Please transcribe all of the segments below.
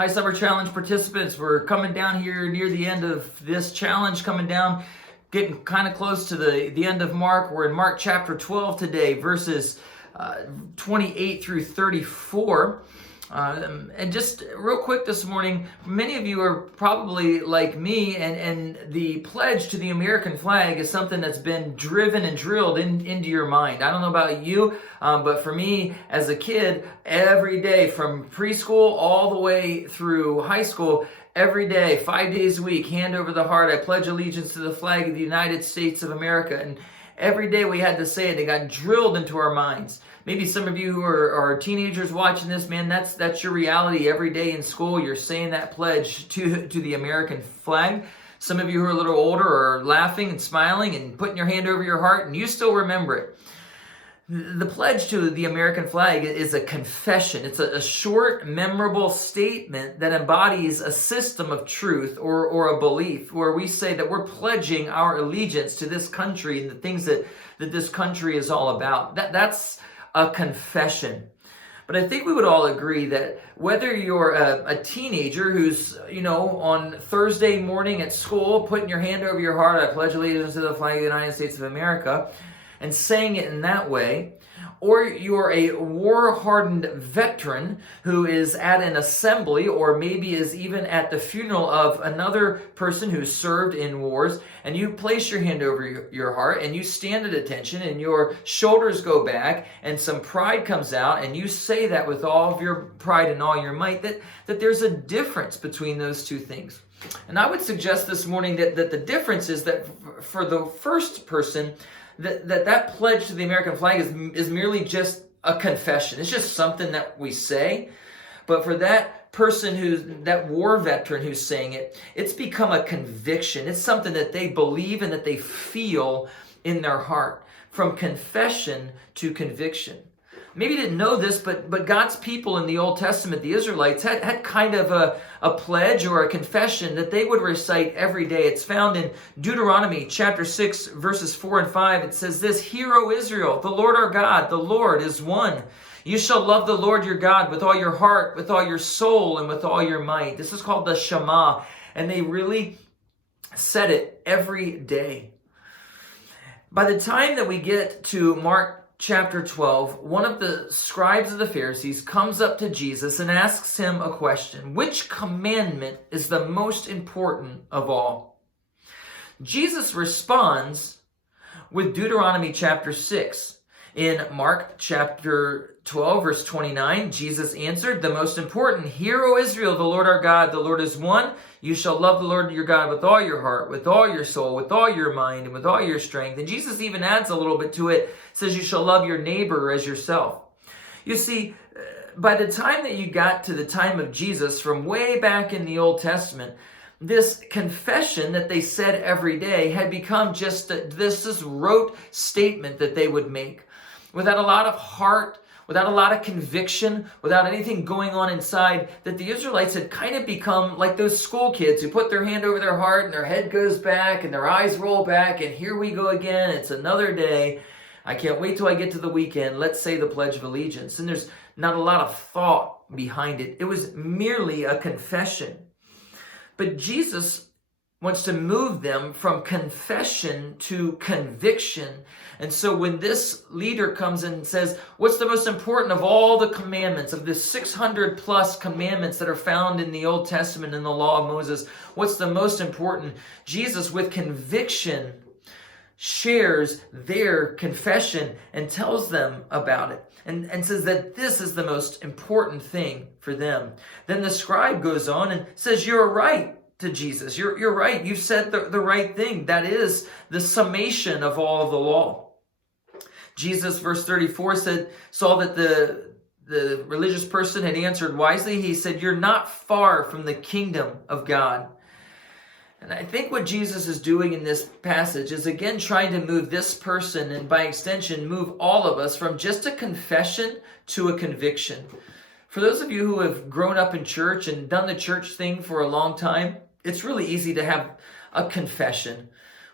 Hi, Summer Challenge participants. We're coming down here near the end of this challenge, getting kind of close to the end of Mark. We're in Mark chapter 12 today, verses 28 through 34. And just real quick this morning, many of you are probably like me, and the pledge to the American flag is something that's been driven and drilled into your mind. I don't know about you, but for me as a kid, every day from preschool all the way through high school, every day, 5 days a week, hand over the heart, I pledge allegiance to the flag of the United States of America. And every day we had to say it. It got drilled into our minds. Maybe some of you who are teenagers watching this, man, that's your reality. Every day in school, you're saying that pledge to the American flag. Some of you who are a little older are laughing and smiling and putting your hand over your heart, and you still remember it. The pledge to the American flag is a confession. It's a short, memorable statement that embodies a system of truth or a belief where we say that we're pledging our allegiance to this country and the things that this country is all about. That's a confession. But I think we would all agree that whether you're a teenager who's, on Thursday morning at school, putting your hand over your heart, I pledge allegiance to the flag of the United States of America, and saying it in that way, or you're a war-hardened veteran who is at an assembly or maybe is even at the funeral of another person who served in wars, and you place your hand over your heart and you stand at attention and your shoulders go back and some pride comes out and you say that with all of your pride and all your might, that there's a difference between those two things. And I would suggest this morning that the difference is that for the first person, that pledge to the American flag is merely just a confession. It's just something that we say. But for that person that war veteran who's saying it, it's become a conviction. It's something that they believe and that they feel in their heart. From confession to conviction. Maybe you didn't know this, but God's people in the Old Testament, the Israelites, had kind of a pledge or a confession that they would recite every day. It's found in Deuteronomy chapter 6, verses 4 and 5. It says this, "Hear, O Israel, the Lord our God, the Lord is one. You shall love the Lord your God with all your heart, with all your soul, and with all your might." This is called the Shema, and they really said it every day. By the time that we get to Mark chapter 12, one of the scribes of the Pharisees comes up to Jesus and asks him a question. Which commandment is the most important of all? Jesus responds with Deuteronomy chapter 6. In Mark chapter 12, verse 29, Jesus answered, "The most important, hear, O Israel, the Lord our God, the Lord is one. You shall love the Lord your God with all your heart, with all your soul, with all your mind, and with all your strength." And Jesus even adds a little bit to it, says you shall love your neighbor as yourself. You see, by the time that you got to the time of Jesus, from way back in the Old Testament, this confession that they said every day had become just this rote statement that they would make without a lot of heart, without a lot of conviction, without anything going on inside, that the Israelites had kind of become like those school kids who put their hand over their heart and their head goes back and their eyes roll back and here we go again. It's another day. I can't wait till I get to the weekend. Let's say the Pledge of Allegiance. And there's not a lot of thought behind it. It was merely a confession. But Jesus wants to move them from confession to conviction. And so when this leader comes in and says, what's the most important of all the commandments, of the 600 plus commandments that are found in the Old Testament and the law of Moses, what's the most important? Jesus, with conviction, shares their confession and tells them about it and says that this is the most important thing for them. Then the scribe goes on and says, "You're right." To Jesus, you're right. You've said the right thing. That is the summation of all of the law. Jesus, verse 34, saw that the religious person had answered wisely. He said, "You're not far from the kingdom of God." And I think what Jesus is doing in this passage is again trying to move this person and by extension move all of us from just a confession to a conviction. For those of you who have grown up in church and done the church thing for a long time, it's really easy to have a confession.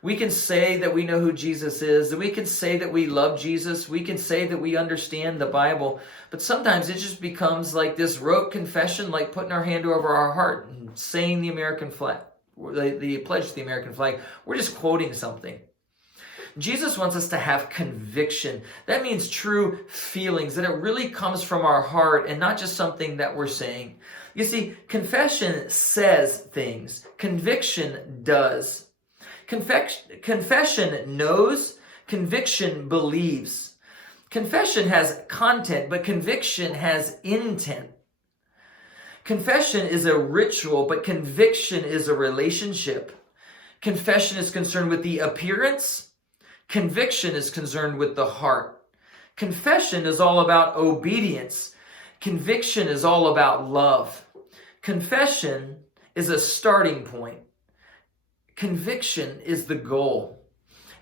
We can say that we know who Jesus is, and we can say that we love Jesus, we can say that we understand the Bible, but sometimes it just becomes like this rote confession, like putting our hand over our heart and saying the American flag, the pledge to the American flag. We're just quoting something. Jesus wants us to have conviction. That means true feelings, that it really comes from our heart and not just something that we're saying. You see, confession says things. Conviction does. Confession knows. Conviction believes. Confession has content, but conviction has intent. Confession is a ritual, but conviction is a relationship. Confession is concerned with the appearance. Conviction is concerned with the heart. Confession is all about obedience. Conviction is all about love. Confession is a starting point. Conviction is the goal.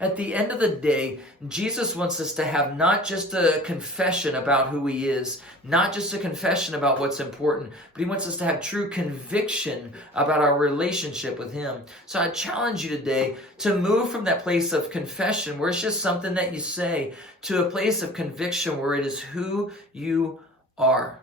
At the end of the day, Jesus wants us to have not just a confession about who he is, not just a confession about what's important, but he wants us to have true conviction about our relationship with him. So I challenge you today to move from that place of confession where it's just something that you say to a place of conviction where it is who you are.